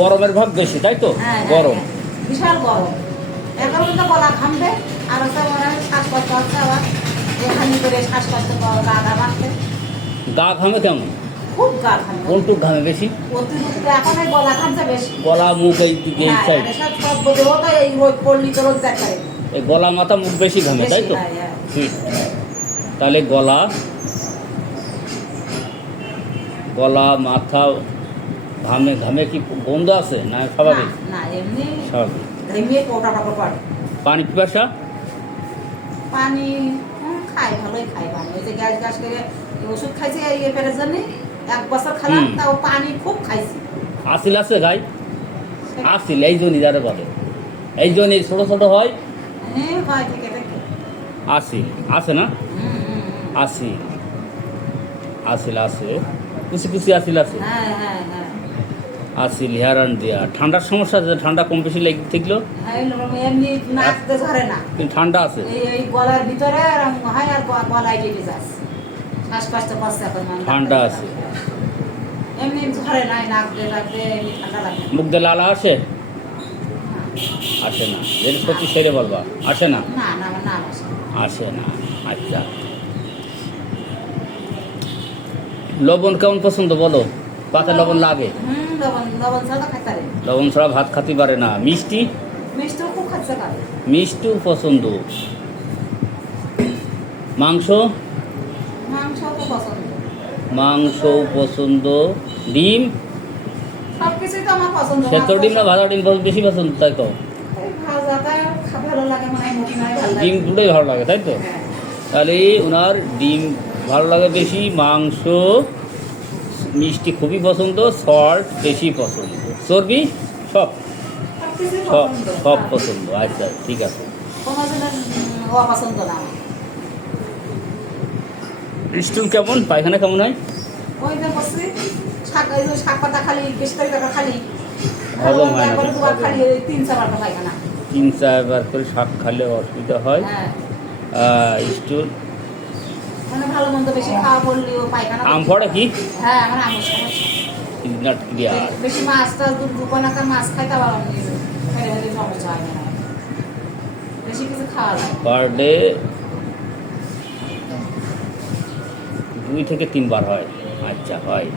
গরমের ভাব বেশি, তাই তো? গরম, বিশাল গরম। এখন তো গলা ঘামবে আর হচ্ছে শ্বাসকষ্ট হচ্ছে, আবার এখানে করে শ্বাসকষ্ট গা ঘা বাঁধছে। গা ঘামে কেমন? খুব গা ঘামে। কোনটুক ঘামে বেশি? অতিরিক্ত এখন এই গলা ঘামছে বেশি। গলা মুখ এই দিকে এই সাইড, সব দেহ তো এই রোদ পড়লি তো রোদ যায়। এই গলা মাথা মুখ বেশি ঘামে, তাই তো? ঠিক। তাহলে গলা মাথা ঘামে। ঘামে কি গন্ধ আছে না স্বাভাবিক? না এমনি স্বাভাবিক। ঘেমিয়ে কোটা টাকা পড়ে। পানি পিপাসা? পানি খাই, ভালোই খাই পানি। ওই যে গ্যাস করে ওষুধ খাইছি এই পেটের জন্য, 1 বছর খেলাম, তাও পানি খুব খাইছি। আসিল আছে গাই? আসিল এই জন্যই যারা বলে, এই জন্যই ছোট ছোট হয়। হয় থেকে থেকে আসিল আছে না? আসিল আসিল আছে, কুচি কুচি আসিল আছে। হ্যাঁ হ্যাঁ হ্যাঁ আসিল হেয়ার অ্যান্ড দেয়া। ঠান্ডার সমস্যা আছে? ঠান্ডা কম বেশি লেগে থাকলো এমনি নাচতে ধরে না, কিন্তু ঠান্ডা আছে এই গলার ভিতরে আর হয় আর গলায় লেগে যাচ্ছে, শ্বাসকষ্ট করছে এখন। ঠান্ডা আছে, এমনি ধরে নাই, নাচতে নাচতে এমনি ঠান্ডা লাগে। মুখ দিয়ে লালা আসে? আসে না? যদি সত্যি সেরে বলবা আসে না? না না আমার নাম আছে। আসে না। আচ্ছা, লবণ কেমন পছন্দ বলো? পাতে লবণ লাগে? লবণ লবণ ছাড়া খাইতে পারে। লবণ ছাড়া ভাত খাতে পারে না। মিষ্টি? মিষ্টিও খুব খাচ্ছে পারে। মিষ্টিও পছন্দ। মাংস? মাংসও খুব পছন্দ। মাংসও পছন্দ। ডিম? সবকিছুই তো আমার পছন্দ। সেদ্ধ ডিম না ভাজা ডিম বেশি পছন্দ, তাই তো? ভাজাটা ভালো লাগে, মনে হয় মুটি নয় ভালো লাগে। ডিম দুটোই ভালো লাগে, তাই তো? হ্যাঁ। তাহলে ওনার ডিম ভালো লাগে বেশি, মাংস, মিষ্টি খুবই পছন্দ, সল্ট বেশি পছন্দ, চর্বি সব সবকিছুই সব পছন্দ। সব পছন্দ। আচ্ছা ঠিক আছে। কোনো জিনিস অপছন্দ না আমার। স্টুল কেমন? পায়খানা কেমন হয়? ওই যে বসছি, শাক পাতা খালি, বেশি টাকা খালি, হজম হয় না? একবারে দুবার খালি, 3-4 বার পায়খানা। 3-4 বার করে শাক খেলে অসুবিধা হয়। হ্যাঁ, স্টুল মানে ভালো মন্দ বেশি খাওয়া পড়লেও পায়খানা। আম পড়ে কি? হ্যাঁ, আমার আমের সমস্যা। নাট ক্রিয়া। বেশি মাছ টাছ দুপুরনাকা মাছ খাইতে পারলাম খেলে সমস্যা হয় না, বেশি কিছু খাওয়া যায়। পার ডে 2 থেকে 3 বার হয়। আচ্ছা হয়।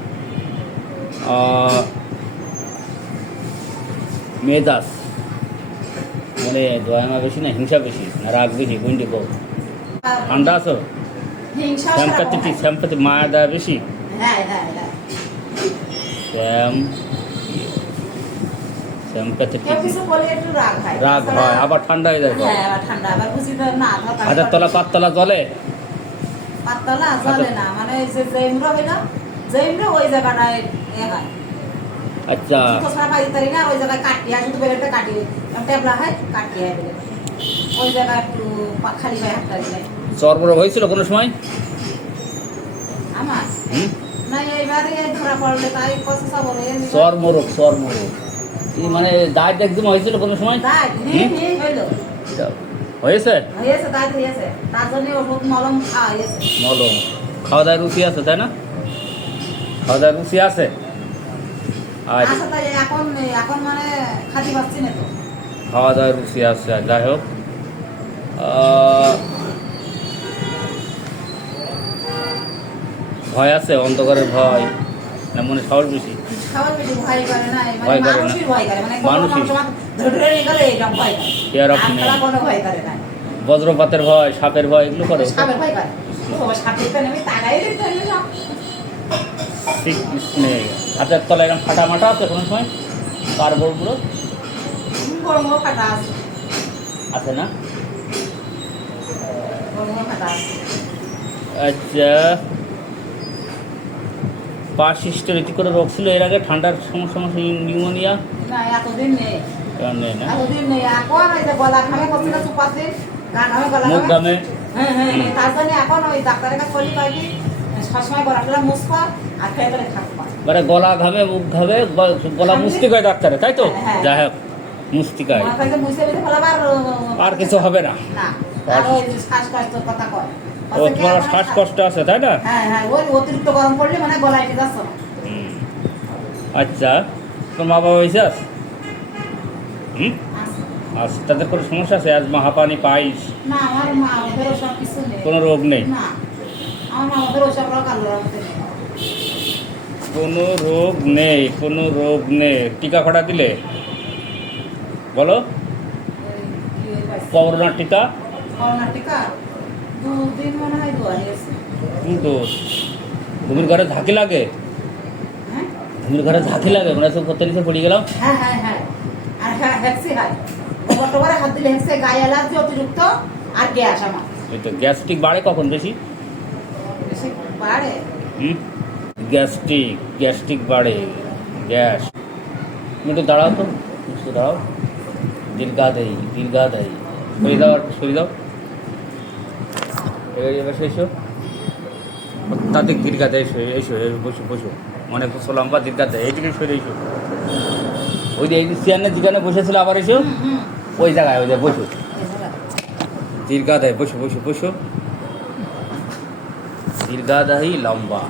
মেজাজ মানে দয়ামা বেশি না হিংসা বেশি না রাগ বেশি, কোনটি কো? ঠান্ডা আছো? হিংসা স্যাম্পাতি মায়া দেয় বেশি? হ্যাঁ হ্যাঁ হ্যাঁ। কেউ কিছু বলে একটু রাগ হয়। রাগ হয়, আবার ঠান্ডা হয়ে যায়। হ্যাঁ, আবার ঠান্ডা, আবার বুঝি তো না হাতের তলা পাততলা জলে? পাতলা জলে না, মানে যে জেমরা হইল, জেমরা ওই জায়গাটায় হয়। আচ্ছা, তো সারা বাড়ি তারি না, ওই জায়গায় কাটিয়া শুধু বেরোতে কাটিয়ে টেবলা হয়, কাটিয়ে বেরো ওই জায়গায় একটু খালি হয় হাতটা দিলে। চর্মরোগ হয়েছিল কোনো সময়? আমার না, এইবারে ধরা পড়লে তাই কথা বলে। চর্মরোগ এই মানে দাঁত একদম হয়েছিল কোনো সময়? হইলো হয়েছে? হয়েছে, দাঁত হয়েছে, তার জন্য ওষুধ মলম খাওয়া হয়েছে। মলম খাওয়া দাওয়ার রুচি আছে, তাই না? খাওয়া দাওয়ার রুচি আছে। আচ্ছা, আচ্ছা, তাই এখন মানে খাতি পাচ্ছি না তো। খাওয়া দাওয়ার রুচি আছে। যাই হোক, ভয় আছে? অন্ধকারের ভয় না মনে সাহস বেশি? খাবার বেশি ভয় করে না, ভয় করে না। মানুষই ভয় করে, মানে মানুষই। ধরে নিয়ে গেলে এইরকম ভয় করে। Fear of আর কোনো ভয় করে না। বজ্রপাতের ভয়, সাপের ভয় এগুলো করে? সাপের ভয় করে। সাপের তো নেমে তাগাই দিতে হবে সব। হাতের তলায় এরকম ফাটা মাটা আছে কোনো সময়? পারবরগুলো বড় বড় ফাটা আছে। আছে না? বড় বড় ফাটা আছে। আচ্ছা, পা সিস্টেরিটি করে রোগ ছিল এর আগে? ঠান্ডার সমস্যা, নিউমোনিয়া? না, এতদিন নেই। নেই না? এতদিন নেই। এখন ওই যে গলা ঘামে করছিল চুপাতে, গা ঘামে গলা মুখ ঘামে। ঘামে? হ্যাঁ, তার জন্য এখন ওই ডাক্তারের কাছে চলি কয়েকদিন, সবসময় গলাটা মুছপা আর খেয়ে গেলে থাকবা। মানে গলা ঘামে, মুখ ঘামে, গলা মুস্তি কয় ডাক্তারে, তাই তো? হ্যাঁ। যাই হোক, মুস্তি কয়, আর কিছু হবে না। না, আর ওই যে শ্বাসকষ্টের কথা কয়। ও, তোমার শ্বাসকষ্ট আছে, তাই না? হ্যাঁ হ্যাঁ, ওই অতিরিক্ত গরম পড়লে মানে গলায় যাচ্ছে না। আচ্ছা, তোর মা বাবা হয়েছে হুম আছে। আচ্ছা, তাদের কোনো সমস্যা আছে? আজ হাঁপানি পাইস? না আমার মা ওদের ওসব কিছু নেই। কোনো রোগ নেই? না আমার মা ওদের ওসব রোগ আল্লাহর মধ্যে নেই। কোনো রোগ নেই, কোনো রোগ নেই। টিকা কটা দিলে বলো? করোনার টিকা? করোনা টিকা 2 দিন মনে হয় দেওয়া হয়েছে। কিন্তু ঘুমির ঘরে ঝাঁকি লাগে, হ্যাঁ ঘুমির ঘরে ঝাঁকি লাগে, মানে সব করতে নিচে পড়ে গেলাম। হ্যাঁ হ্যাঁ হ্যাঁ আর হ্যাঁ হেক্সি হয় গোবর টোবরে হাত দিলে হেক্সি গায়ে অ্যালার্জি অতিরিক্ত আর গ্যাস আমার এই তো গ্যাস্ট্রিক বাড়ে কখন বেশি? বেশি বাড়ে। হুম গ্যাস্ট্রিক বাড়ে, গ্যাস। তুমি একটু দাঁড়াও তো, একটু দাঁড়াও। দীর্ঘাদায়ী সরিয়ে দাও, আর সরিয়ে দাও। এবার এসো, অত্যাধিক দীর্ঘাদায়ী এসো, বসো বসো, অনেক বছর লম্বা দীর্ঘাদায়ী, এইদিকে সরে এসো। ওই যে এই চেয়ারের যেখানে বসেছিল আবার এসো, হুম ওই জায়গায় বসো। এগুলা। দীর্ঘাদায়ী, বসো। দীর্ঘাদায়ী লম্বা,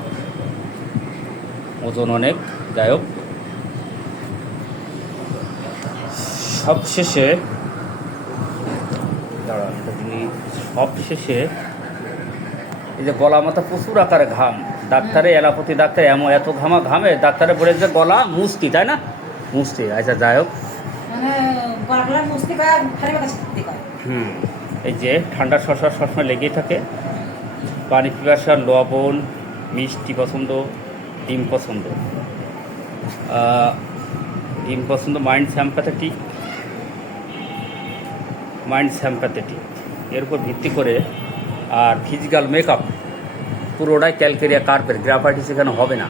ওজন অনেক, যাই হোক। সবশেষে দাঁড়ান একটা জিনিস, সবশেষে এই যে গলা মাথা প্রচুর আকারে ঘাম, ডাক্তারে এলাপতি ডাক্তার এত ঘামে, ডাক্তারে বলে যে গলা মুস্তি, তাই না? মুস্তি, আচ্ছা যাই হোক। মানে গলাগুলা মুছতে পারে ভারী বাতাস থাকতে পারে। এই যে ঠান্ডা শসা সবসময় লেগেই থাকে, পানি পিপাসা, লবণ, মিষ্টি পছন্দ, ডিম পছন্দ, মাইন্ড স্যাম্প্যাথেটিক, এর উপর ভিত্তি করে। আর ফিজিক্যাল মেকআপ পুরোটাই ক্যালকেরিয়া কার্পের, গ্রাফাইটিস এখানে হবে না।